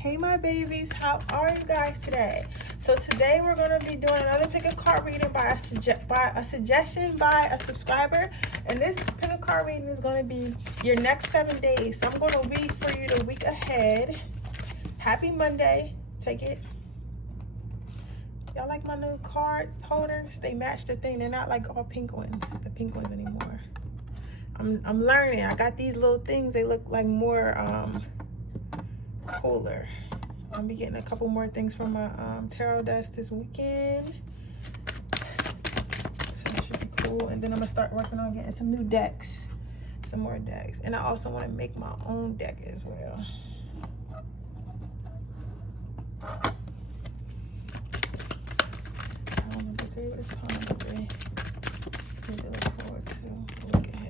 Hey my babies, how are you guys today? So today we're going to be doing another pick a card reading by a suggestion by a subscriber, and this pick a card reading is going to be your next 7 days. So I'm going to read for you the week ahead. Happy Monday. Take it. Y'all like my new card holders? They match the thing. They're not like all pink ones, the pink ones anymore. I'm learning. I got these little things. They look like more cooler. I'll be getting a couple more things from my tarot desk this weekend. So it should be cool. And then I'm gonna start working on getting some new decks, some more decks. And I also want to make my own deck as well. Number 3, what is called number 3? Something to look forward to. Look ahead.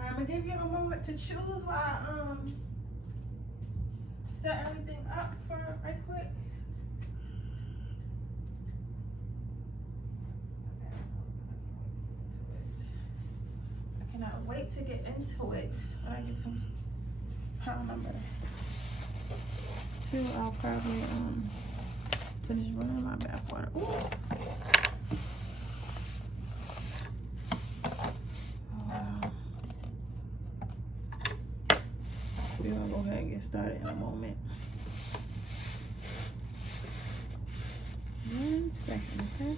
I'm gonna give you a moment to choose while I set everything up for right quick. I cannot wait to get into it. When I get to pile number 2, I'll probably finish running my bathwater. Ooh. We're gonna go ahead and get started in a moment. 1 second, okay?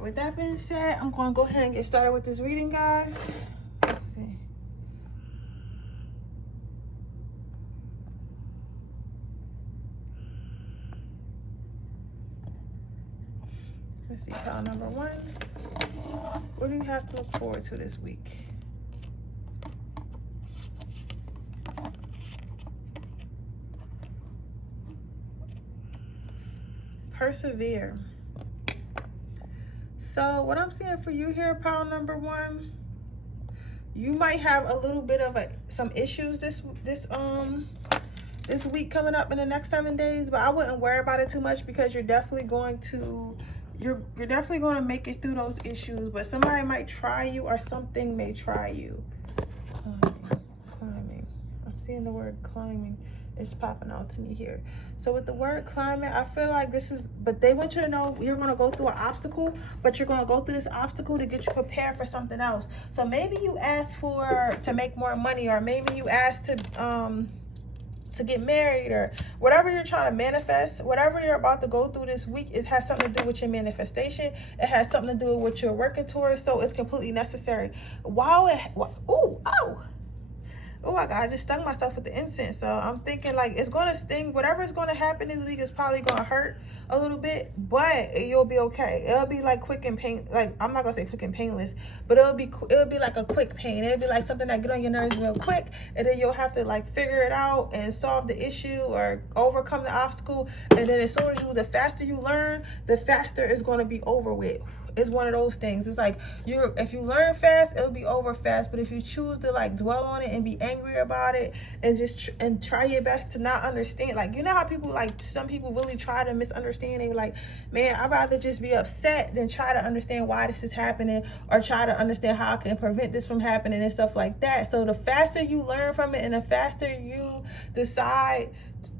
With that being said, I'm going to go ahead and get started with this reading, guys. Let's see. Let's see, pile number 1. What do you have to look forward to this week? Persevere. So what I'm seeing for you here, pile number 1, you might have a little bit of some issues this week coming up in the next 7 days, but I wouldn't worry about it too much because you're definitely going to make it through those issues. But somebody might try you, or something may try you. Climbing. I'm seeing the word climbing. It's popping out to me here. So with the word climbing, I feel like this is, but they want you to know you're going to go through an obstacle, but you're going to go through this obstacle to get you prepared for something else. So maybe you asked to make more money, or maybe you asked to get married, or whatever you're trying to manifest. Whatever you're about to go through this week, it has something to do with your manifestation. It has something to do with what you're working towards. So it's completely necessary. Oh my God, I just stung myself with the incense. So I'm thinking like it's going to sting. Whatever is going to happen this week is probably going to hurt a little bit, but you'll be okay. It'll be like quick and pain. Like, I'm not going to say quick and painless, but it'll be like a quick pain. It'll be like something that get on your nerves real quick, and then you'll have to like figure it out and solve the issue or overcome the obstacle. And then the faster you learn, the faster it's going to be over with. It's one of those things. It's like if you learn fast, it'll be over fast. But if you choose to like dwell on it and be angry about it and just and try your best to not understand, like, you know how people, like, some people really try to misunderstand. They were like, man, I'd rather just be upset than try to understand why this is happening, or try to understand how I can prevent this from happening and stuff like that. So the faster you learn from it, and the faster you decide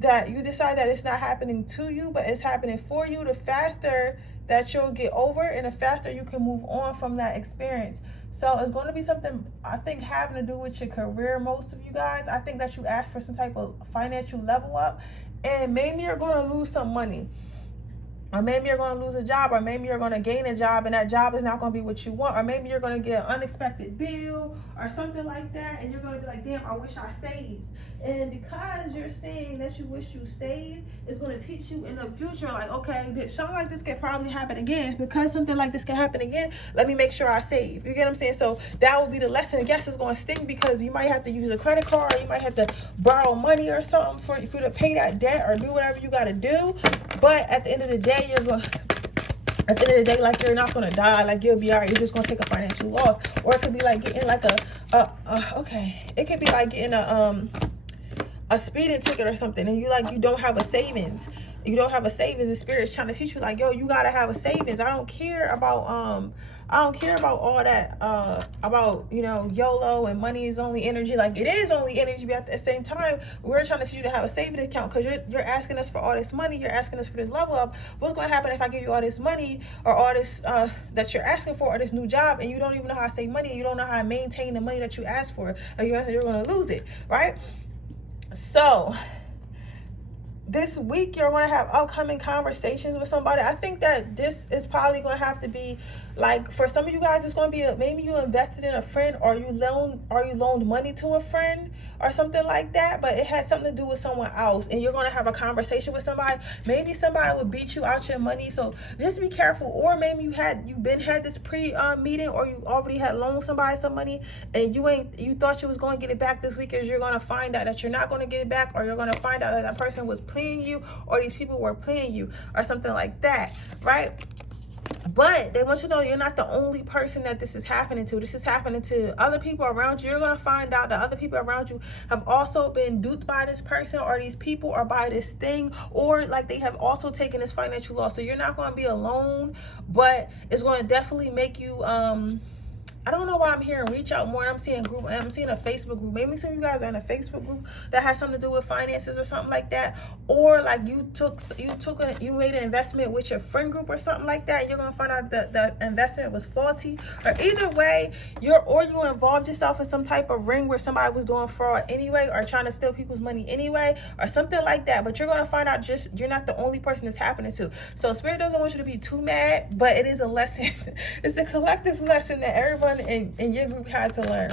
that it's not happening to you, but it's happening for you, the faster that you'll get over, and the faster you can move on from that experience. So it's going to be something, I think, having to do with your career. Most of you guys, I think that you ask for some type of financial level up, and maybe you're going to lose some money, or maybe you're going to lose a job, or maybe you're going to gain a job and that job is not going to be what you want, or maybe you're going to get an unexpected bill or something like that, and you're going to be like, damn, I wish I saved. And because you're saying that you wish you saved, it's going to teach you in the future, like, okay, something like this can probably happen again. Because something like this can happen again, let me make sure I save. You get what I'm saying? So that will be the lesson. I guess it's going to sting, because you might have to use a credit card, or you might have to borrow money or something for you to pay that debt, or do whatever you got to do. But at the end of the day, like, you're not going to die. Like, you'll be all right. You're just going to take a financial loss. Or it could be like getting like it could be like getting a speeding ticket or something, and you don't have a savings. You don't have a savings, and Spirit's trying to teach you, like, yo, you gotta have a savings. I don't care about all that about, you know, YOLO and money is only energy. Like, it is only energy, but at the same time, we're trying to teach you to have a savings account, because you're asking us for all this money. You're asking us for this level up. What's going to happen if I give you all this money, or all this that you're asking for, or this new job, and you don't even know how to save money, and you don't know how to maintain the money that you asked for? Like, you're going to lose it, right? So this week you're going to have upcoming conversations with somebody. I think that this is probably going to have to be, like, for some of you guys, it's going to be maybe you invested in a friend, or you loaned money to a friend or something like that, but it has something to do with someone else, and you're going to have a conversation with somebody. Maybe somebody will beat you out your money, so just be careful. Or maybe you had this meeting, or you already had loaned somebody some money, and you thought you was going to get it back this week, as you're going to find out that you're not going to get it back, or you're going to find out that person was playing you, or these people were playing you, or something like that, right? But they want you to know you're not the only person that this is happening to. This is happening to other people around you. You're going to find out that other people around you have also been duped by this person, or these people, or by this thing, or like they have also taken this financial loss. So you're not going to be alone, but it's going to definitely make you I don't know why I'm hearing reach out more. I'm seeing a Facebook group. Maybe some of you guys are in a Facebook group that has something to do with finances or something like that. Or like you made an investment with your friend group or something like that, and you're gonna find out that the investment was faulty. Or either way, you involved yourself in some type of ring where somebody was doing fraud anyway, or trying to steal people's money anyway, or something like that. But you're gonna find out you're not the only person it's happening to. So Spirit doesn't want you to be too mad, but it is a lesson. It's a collective lesson that everyone in your group had to learn.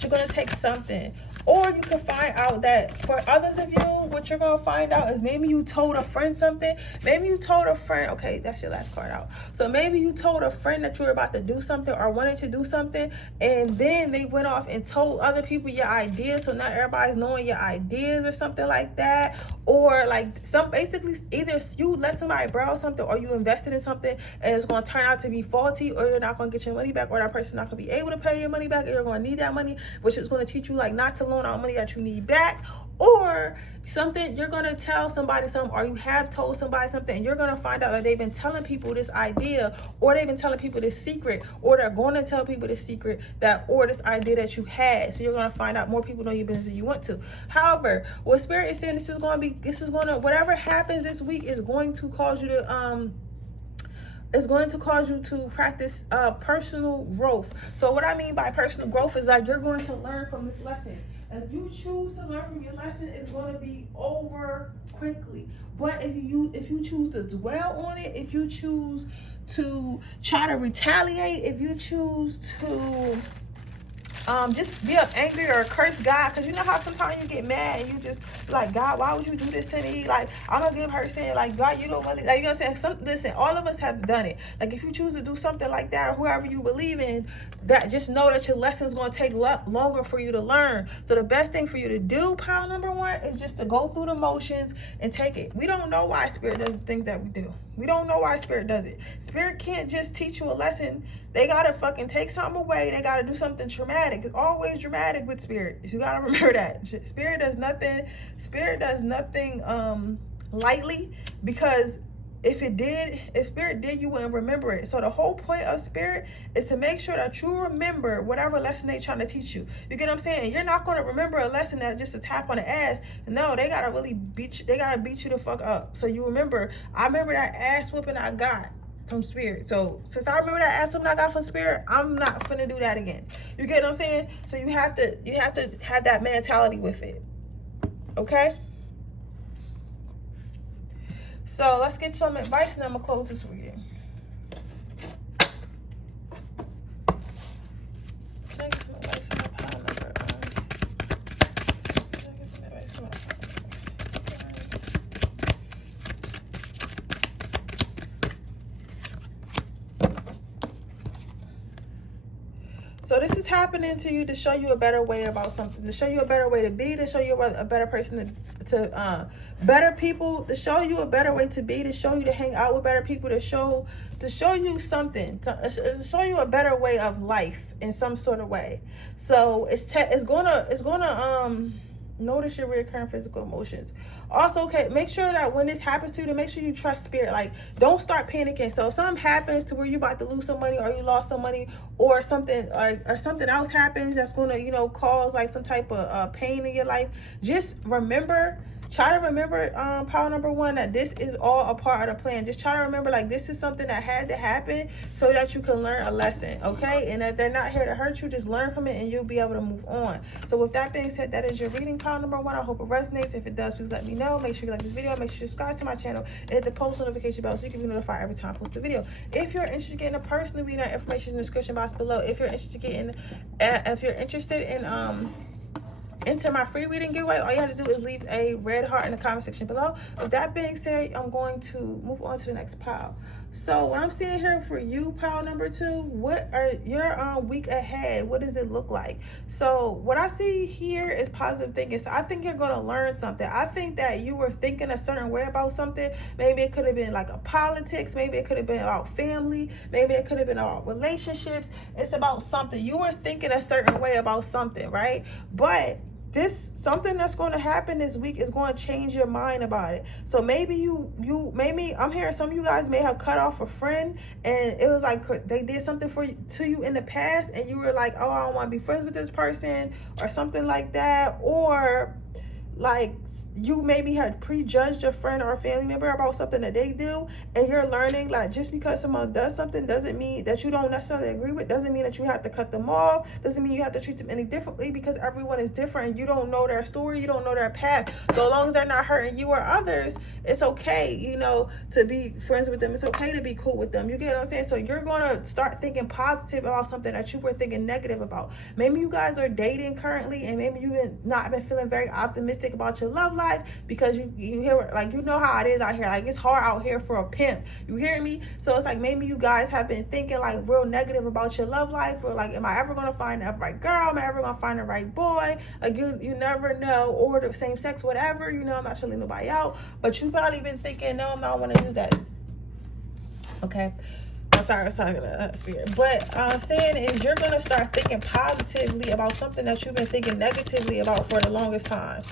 You're going to take something. Or you can find out that for others of you, what you're going to find out is maybe you told a friend something. Maybe you told a friend, okay, that's your last card out. So maybe you told a friend that you were about to do something, or wanted to do something, and then they went off and told other people your ideas. So now everybody's knowing your ideas or something like that. Or like basically either you let somebody borrow something, or you invested in something and it's going to turn out to be faulty, or you're not going to get your money back, or that person's not going to be able to pay your money back, and you're going to need that money, which is going to teach you like not to loan out money that you need back. Or something, you're going to tell somebody something, or you have told somebody something, and you're going to find out that they've been telling people this idea, or they've been telling people this secret, or they're going to tell people this secret, or this idea that you had. So you're going to find out more people know your business than you want to. However, what Spirit is saying, whatever happens this week is going to cause you to practice personal growth. So what I mean by personal growth is that you're going to learn from this lesson. If you choose to learn from your lesson, it's going to be over quickly. But if you choose to dwell on it, if you choose to try to retaliate, if you choose to just be angry or curse God, because you know how sometimes you get mad and you just like, God, why would you do this to me? Like, I'm gonna give her saying like, God, you don't really, like, you know what I'm saying? Listen, all of us have done it. Like, if you choose to do something like that, or whoever you believe in, that just know that your lesson is gonna take longer for you to learn. So the best thing for you to do, pile number one, is just to go through the motions and take it. We don't know why Spirit does the things that we do. We don't know why Spirit does it. Spirit can't just teach you a lesson. They gotta fucking take something away. They gotta do something traumatic. It's always dramatic with Spirit. You gotta remember that. Spirit does nothing lightly, because if Spirit did, you wouldn't remember it. So the whole point of Spirit is to make sure that you remember whatever lesson they're trying to teach you. You get what I'm saying? You're not going to remember a lesson that's just a tap on the ass. No, they got to really beat you. They got to beat you the fuck up. So you remember, I remember that ass whooping I got from Spirit. So since I remember that ass whooping I got from Spirit, I'm not finna do that again. You get what I'm saying? So you have to have that mentality with it. Okay? So let's get some advice, and I'm gonna close this reading. Can I get some advice from my pile number? Can I get some advice from my pile number? So this is happening to you to show you a better way about something, to show you a better way to be, to show you a better person to better people, to show you a better way to be, to show you to hang out with better people, to show you something, to show you a better way of life in some sort of way. So it's gonna notice your recurring physical emotions. Also, okay, make sure that when this happens to you, to make sure you trust Spirit. Like, don't start panicking. So if something happens to where you about to lose some money, or you lost some money, or something or something else happens that's going to, you know, cause like some type of pain in your life, just remember, try to remember, pile number one, that this is all a part of the plan. Just try to remember, like, this is something that had to happen so that you can learn a lesson, okay? And that they're not here to hurt you. Just learn from it and you'll be able to move on. So with that being said, that is your reading, pile number one. I hope it resonates. If it does, please let me know. Make sure you like this video. Make sure you subscribe to my channel and hit the post notification bell so you can be notified every time I post a video. If you're interested in getting a personal reading, that information is in the description box below. If you're interested in enter my free reading giveaway, all you have to do is leave a red heart in the comment section below. With that being said, I'm going to move on to the next pile. So what I'm seeing here for you, pile number two, what are your week ahead? What does it look like? So what I see here is positive thinking. So I think you're going to learn something. I think that you were thinking a certain way about something. Maybe it could have been like a politics. Maybe it could have been about family. Maybe it could have been about relationships. It's about something. You were thinking a certain way about something, right? But something that's going to happen this week is going to change your mind about it. So maybe maybe I'm hearing some of you guys may have cut off a friend, and it was like they did something to you in the past, and you were like, oh, I don't want to be friends with this person, or something like that. Or like you maybe had prejudged a friend or a family member about something that they do, and you're learning, like, just because someone does something doesn't mean that you don't necessarily agree with, doesn't mean that you have to cut them off, doesn't mean you have to treat them any differently, because everyone is different and you don't know their story, you don't know their path. So as long as they're not hurting you or others, it's okay, you know, to be friends with them. It's okay to be cool with them. You get what I'm saying? So you're going to start thinking positive about something that you were thinking negative about. Maybe you guys are dating currently, and maybe you've not been feeling very optimistic about your love life, because you hear, like, you know how it is out here. Like, it's hard out here for a pimp. You hear me? So it's like maybe you guys have been thinking like real negative about your love life, or like, am I ever going to find the right girl? Am I ever going to find the right boy? Like, you never know. Or the same sex, whatever, you know, I'm not telling nobody out, but you probably been thinking, no, I'm not want to use that. Okay, I'm sorry, I was talking to Spirit. But I'm saying is, you're going to start thinking positively about something that you've been thinking negatively about for the longest time.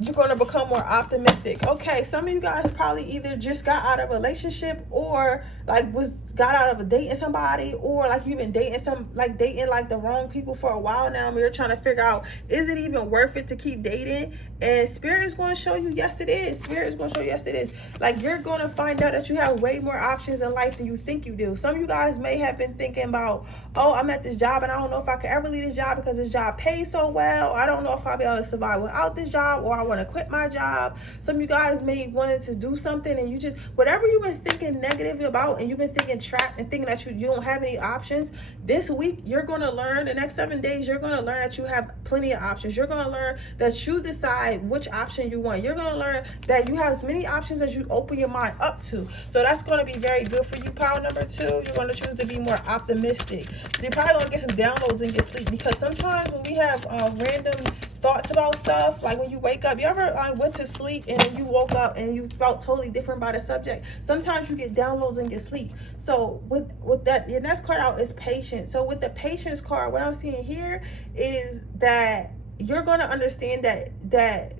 You're going to become more optimistic. Okay, some of you guys probably either just got out of a relationship, or like got out of a dating somebody, or like you've been dating like the wrong people for a while now, and you're trying to figure out, is it even worth it to keep dating? And Spirit is going to show you, yes it is. Spirit is going to show you, yes it is. Like, you're going to find out that you have way more options in life than you think you do. Some of you guys may have been thinking about, oh, I'm at this job and I don't know if I could ever leave this job because this job pays so well. I don't know if I'll be able to survive without this job, or I want to quit my job. Some of you guys may wanted to do something, and you just, whatever you've been thinking negative about, and you've been thinking trapped and thinking that you don't have any options, this week you're going to learn, the next 7 days, you're going to learn that you have plenty of options. You're going to learn that you decide which option you want. You're going to learn that you have as many options as you open your mind up to. So that's going to be very good for you, pile number two. You're going to choose to be more optimistic. So you're probably going to get some downloads in your sleep, because sometimes when we have random thoughts about stuff, like when you wake up, you ever went to sleep and then you woke up and you felt totally different by the subject? Sometimes you get downloads in your sleep. So with that, your next card out is patience. So with the patience card, what I'm seeing here is that you're going to understand that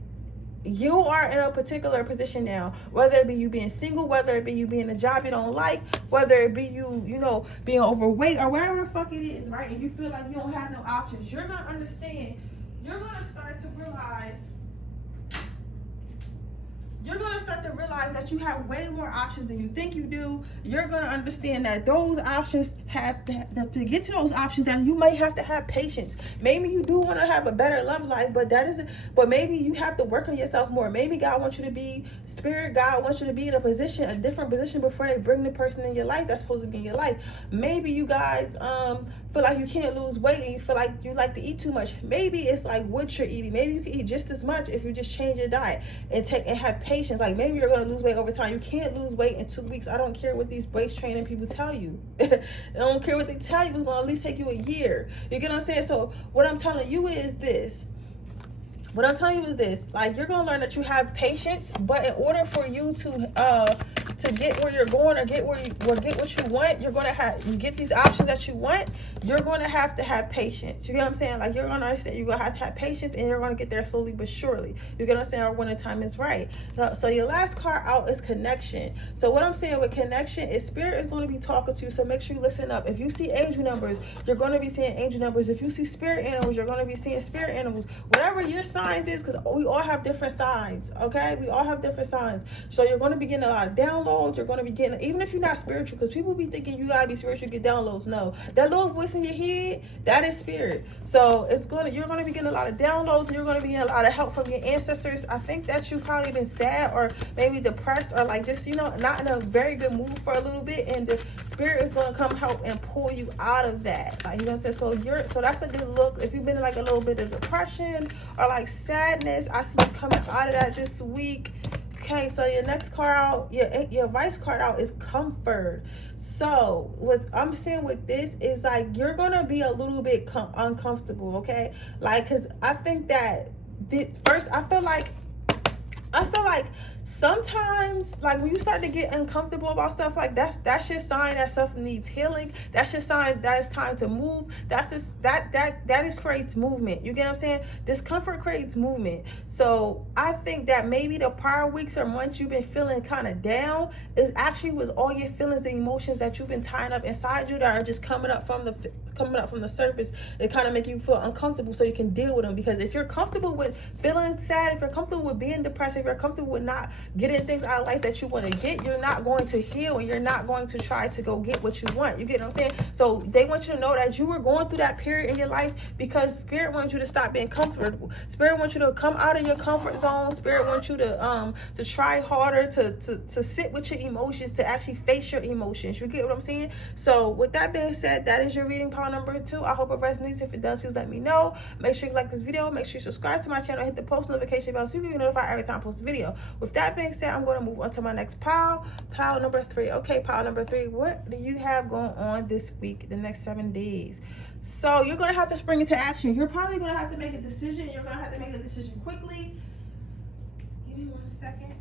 you are in a particular position now, whether it be you being single, whether it be you being a job you don't like, whether it be you know, being overweight or whatever the fuck it is, right? And you feel like you don't have no options. You're going to understand. You're going to start to realize that you have way more options than you think you do. You're going to understand that those options have to get to those options, and you might have to have patience. Maybe you do want to have a better love life, but maybe you have to work on yourself more. Maybe God wants you to be spirit. God wants you to be in a different position before they bring the person in your life that's supposed to be in your life. Maybe you guys feel like you can't lose weight and you feel like you like to eat too much. Maybe it's like what you're eating. Maybe you can eat just as much if you just change your diet and have patience. Like maybe you're going to lose weight over time. You can't lose weight in 2 weeks. I don't care what these waist training people tell you. I don't care what they tell you. It's going to at least take you a year. You get what I'm saying? So what I'm telling you is this. Like, you're gonna learn that you have patience, but in order for you to get where you're going or get what you want, you're gonna get these options that you want. You're gonna have to have patience. You get what I'm saying? Like, you're gonna understand you're gonna have to have patience, and you're gonna get there slowly but surely. You get what I'm saying? Or when the time is right. So your last card out is connection. So what I'm saying with connection is spirit is going to be talking to you. So make sure you listen up. If you see angel numbers, you're going to be seeing angel numbers. If you see spirit animals, you're going to be seeing spirit animals. Whatever your signs is, because we all have different signs. Okay, we all have different signs. So you're going to be getting a lot of downloads. You're going to be getting, even if you're not spiritual, because people be thinking you gotta be spiritual to get downloads. No, that little voice in your head, that is spirit. So you're going to be getting a lot of downloads, and you're going to be getting a lot of help from your ancestors. I think that you probably been sad or maybe depressed or like just, not in a very good mood for a little bit, and the spirit is going to come help and pull you out of that. Like, you know what I'm saying? So that's a good look. If you've been in like a little bit of depression or like sadness, I see you coming out of that this week. Okay, so your next card out, your vice card out is comfort. So what I'm saying with this is like you're gonna be a little bit uncomfortable, okay? Like, cause I think that I feel like sometimes, like, when you start to get uncomfortable about stuff, like that's your sign that stuff needs healing. That's your sign that it's time to move. That creates movement. You get what I'm saying? Discomfort creates movement. So I think that maybe the prior weeks or months you've been feeling kind of down was all your feelings and emotions that you've been tying up inside you that are just coming up from the surface. It kind of make you feel uncomfortable so you can deal with them. Because if you're comfortable with feeling sad, if you're comfortable with being depressed, if you're comfortable with not getting things out of life that you want to get, you're not going to heal, and you're not going to try to go get what you want. You get what I'm saying? So they want you to know that you were going through that period in your life because spirit wants you to stop being comfortable. Spirit wants you to come out of your comfort zone. Spirit wants you to try harder, to sit with your emotions, to actually face your emotions. You get what I'm saying? So with that being said, that is your reading pile number 2. I hope it resonates. If it does, please let me know. Make sure you like this video. Make sure you subscribe to my channel. Hit the post notification bell so you can be notified every time I post a video. With that being said, I'm going to move on to my next pile number 3. Okay, pile number 3, what do you have going on this week, the next 7 days? So you're going to have to spring into action. You're probably going to have to make a decision. You're going to have to make a decision quickly. Give me 1 second.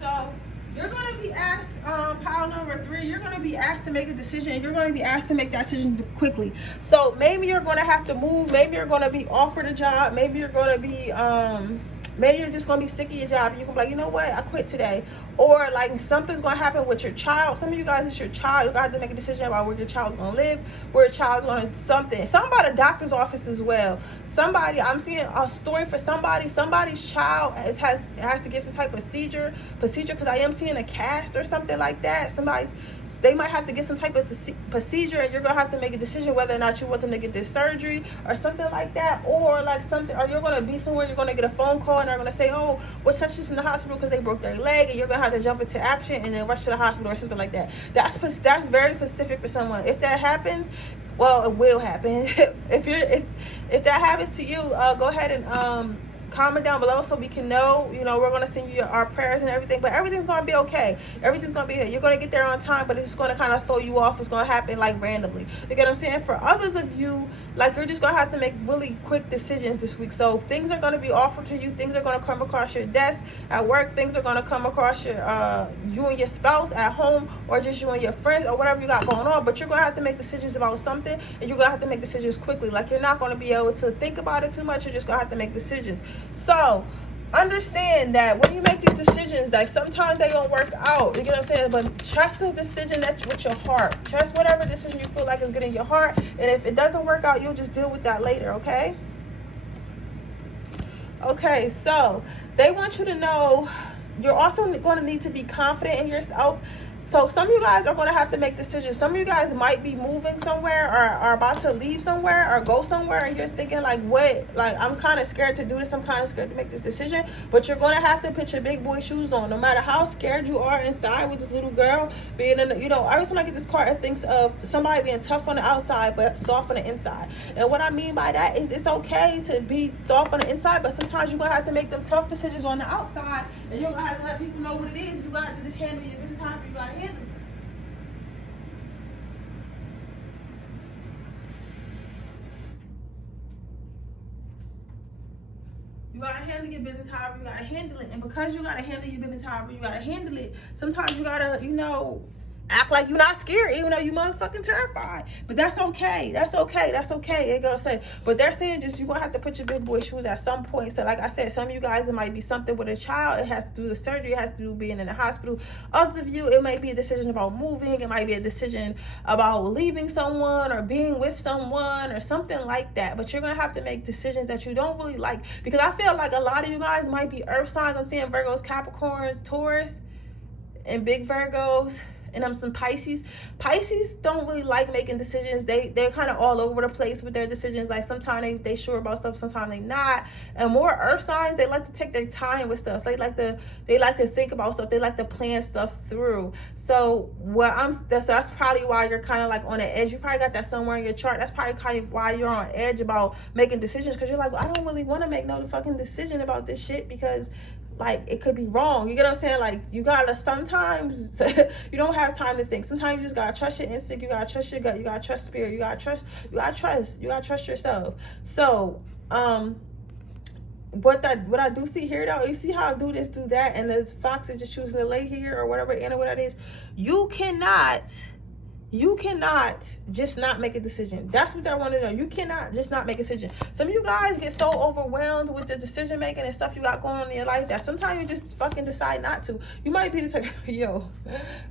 So you're going to be asked, pile number 3, you're going to be asked to make a decision, and you're going to be asked to make that decision quickly. So maybe you're going to have to move. Maybe you're going to be offered a job. Maybe you're going to be, maybe you're just going to be sick of your job, and you can be like, you know what, I quit today. Or like something's going to happen with your child. Some of you guys, it's your child. You're going to have to make a decision about where your child's going to live, where your child's going to something about a doctor's office as well. Somebody, I'm seeing a story for somebody's child has to get some type of procedure, because I am seeing a cast or something like that. They might have to get some type of procedure, and you're going to have to make a decision whether or not you want them to get this surgery or something like that. Or like something, or you're going to be somewhere, you're going to get a phone call, and they're going to say, oh, what's such in the hospital because they broke their leg, and you're going to have to jump into action and then rush to the hospital or something like that. That's very specific for someone. If that happens, well, it will happen. If that happens to you, go ahead and comment down below so we can know. You know, we're going to send you our prayers and everything, but everything's going to be okay. Everything's going to be here. You're going to get there on time, but it's just going to kind of throw you off. It's going to happen like randomly. You get what I'm saying? For others of you, like, you're just going to have to make really quick decisions this week. So things are going to be offered to you. Things are going to come across your desk at work. Things are going to come across your you and your spouse at home, or just you and your friends, or whatever you got going on. But you're going to have to make decisions about something, and you're going to have to make decisions quickly. Like, you're not going to be able to think about it too much. You're just going to have to make decisions. So understand that when you make these decisions, like, sometimes they don't work out. You get what I'm saying? But trust the decision that's with your heart. Trust whatever decision you feel like is good in your heart. And if it doesn't work out, you'll just deal with that later, okay? Okay, so they want you to know you're also going to need to be confident in yourself. So some of you guys are going to have to make decisions. Some of you guys might be moving somewhere, or are about to leave somewhere or go somewhere, and you're thinking like, what? Like, I'm kind of scared to do this. I'm kind of scared to make this decision. But you're going to have to put your big boy shoes on. No matter how scared you are inside with this little girl being in the, you know, every time I get this card, it thinks of somebody being tough on the outside but soft on the inside. And what I mean by that is, it's okay to be soft on the inside, but sometimes you're going to have to make them tough decisions on the outside, and you're going to have to let people know what it is. You're going to have to just handle your business however you got to handle it. You gotta handle your business however you gotta handle it. And because you gotta handle your business however you gotta handle it, sometimes you gotta, you know, act like you're not scared, even though you motherfucking terrified. But that's okay. That's okay. That's okay. They're gonna say. But they're saying just you're gonna have to put your big boy shoes at some point. So like I said, some of you guys, it might be something with a child. It has to do with surgery. It has to do with being in the hospital. Others of you, it might be a decision about moving. It might be a decision about leaving someone or being with someone or something like that. But you're gonna have to make decisions that you don't really like, because I feel like a lot of you guys might be earth signs. I'm seeing Virgos, Capricorns, Taurus, and big Virgos. And I'm some Pisces. Pisces don't really like making decisions. They're kind of all over the place with their decisions. Like, sometimes they sure about stuff, sometimes they not. And more earth signs, they like to take their time with stuff. They like to think about stuff. They like to plan stuff through. So that's probably why you're kind of like on the edge. You probably got that somewhere in your chart. That's probably kind of why you're on edge about making decisions, because you're like, well, I don't really want to make no fucking decision about this shit, because like, it could be wrong. You get what I'm saying? Like, you gotta, sometimes you don't have time to think. Sometimes you just gotta trust your instinct. You gotta trust your gut. You gotta trust spirit. You gotta trust yourself. So what I do see here, though, you see how I do this, do that, and this fox is just choosing to lay here or whatever, and what that is. You cannot just not make a decision. That's what I want to know. You cannot just not make a decision. Some of you guys get so overwhelmed with the decision making and stuff you got going on in your life that sometimes you just fucking decide not to. You might be the type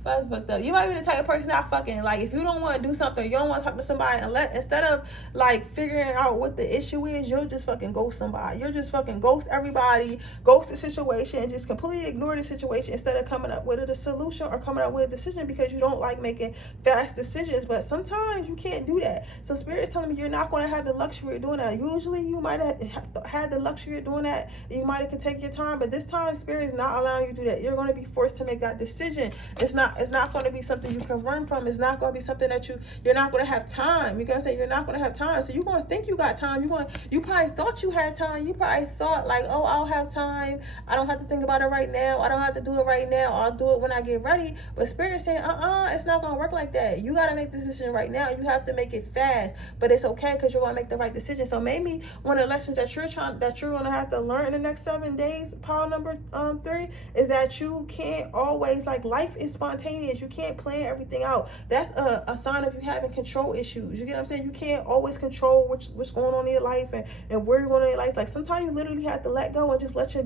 that's fucked up. You might be the type of person that fucking, like, if you don't want to do something, you don't want to talk to somebody, and instead of like figuring out what the issue is, you'll just fucking ghost somebody. You'll just fucking ghost everybody, ghost the situation, and just completely ignore the situation instead of coming up with a solution or coming up with a decision, because you don't like making fast decisions. But sometimes you can't do that. So spirit is telling me you're not going to have the luxury of doing that. Usually you might have had the luxury of doing that, and you might have could take your time, but this time spirit is not allowing you to do that. You're going to be forced to make that decision. It's not going to be something you can run from. It's not going to be something that you're not going to have time. You're going to say you're not going to have time. So you're going to think you got time. You probably thought you had time. You probably thought like, oh, I'll have time. I don't have to think about it right now. I don't have to do it right now. I'll do it when I get ready. But spirit is saying, it's not going to work like that. You got to make the decision right now. You have to make it fast, but it's okay, because you're going to make the right decision. So maybe one of the lessons that you're going to have to learn in the next 7 days, pile number 3, is that you can't always, like, life is spontaneous. You can't plan everything out. That's a sign of you having control issues. You get what I'm saying? You can't always control what's going on in your life and where you're going in your life. Like, sometimes you literally have to let go and just let your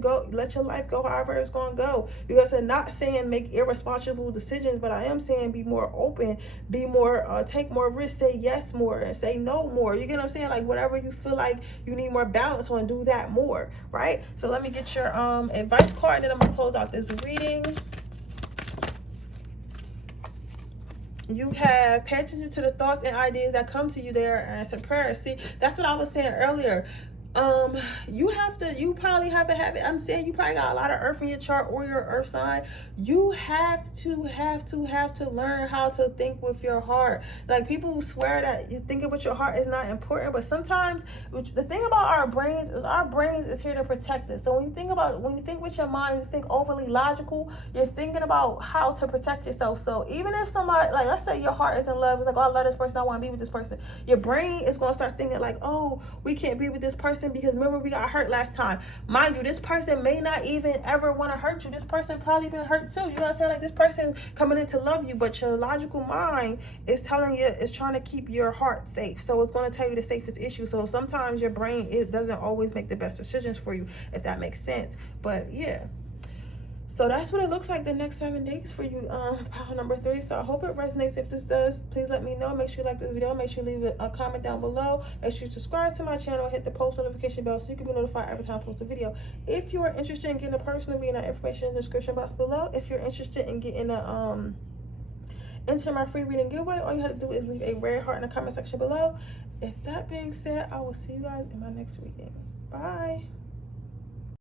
life go however it's going to go. Because I'm not saying make irresponsible decisions, but I am saying be more open, be more, take more risks, say yes more, and say no more. You get what I'm saying? Like, whatever you feel like you need more balance on, do that more, right? So let me get your advice card, and then I'm going to close out this reading. You have pay attention to the thoughts and ideas that come to you there, and it's a prayer. See, that's what I was saying earlier. you probably have a habit. I'm saying you probably got a lot of earth in your chart or your earth sign. You have to learn how to think with your heart. Like, people swear that you thinking with your heart is not important, but sometimes the thing about our brains is here to protect us. So when you think with your mind, you think overly logical, you're thinking about how to protect yourself. So even if somebody, like, let's say your heart is in love, it's like, oh, I love this person, I want to be with this person, your brain is going to start thinking like, oh, we can't be with this person because remember we got hurt last time. Mind you, this person may not even ever want to hurt you. This person probably been hurt too. You know what I'm saying? Like, this person coming in to love you, but your logical mind is telling you, is trying to keep your heart safe. So it's going to tell you the safest issue. So sometimes your brain, it doesn't always make the best decisions for you, if that makes sense. But yeah. So that's what it looks like the next 7 days for you, pile number 3. So I hope it resonates. If this does, please let me know. Make sure you like this video. Make sure you leave a comment down below. Make sure you subscribe to my channel. Hit the post notification bell so you can be notified every time I post a video. If you are interested in getting a personal reading, that information in the description box below. If you're interested in getting enter my free reading giveaway, all you have to do is leave a red heart in the comment section below. If that being said, I will see you guys in my next reading. Bye.